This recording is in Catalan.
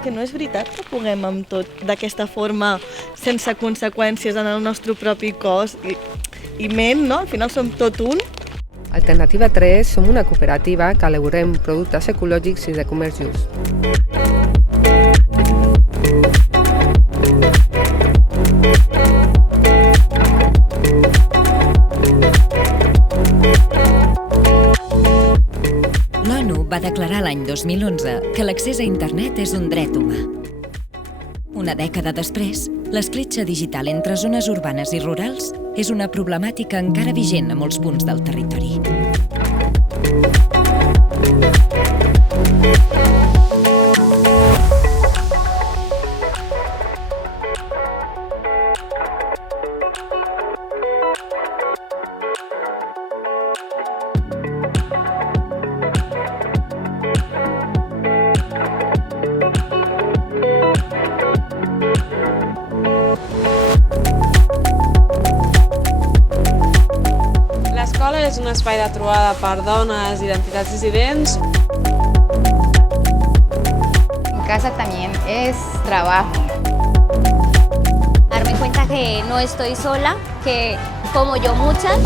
que no és veritat que puguem amb tot d'aquesta forma, sense conseqüències en el nostre propi cos i ment, no? Al final som tot un. Alternativa 3 som una cooperativa que elaborem productes ecològics i de comerç just. L'ONU va declarar l'any 2011 que l'accés a internet és un dret humà. Una dècada després, l'escletxa digital entre zones urbanes i rurals és una problemàtica encara vigent a molts punts del territori. L'escola és un espai de trobada per dones, identitats dissidents. En casa también es trabajo. Darme cuenta que no estoy sola, que como yo muchas.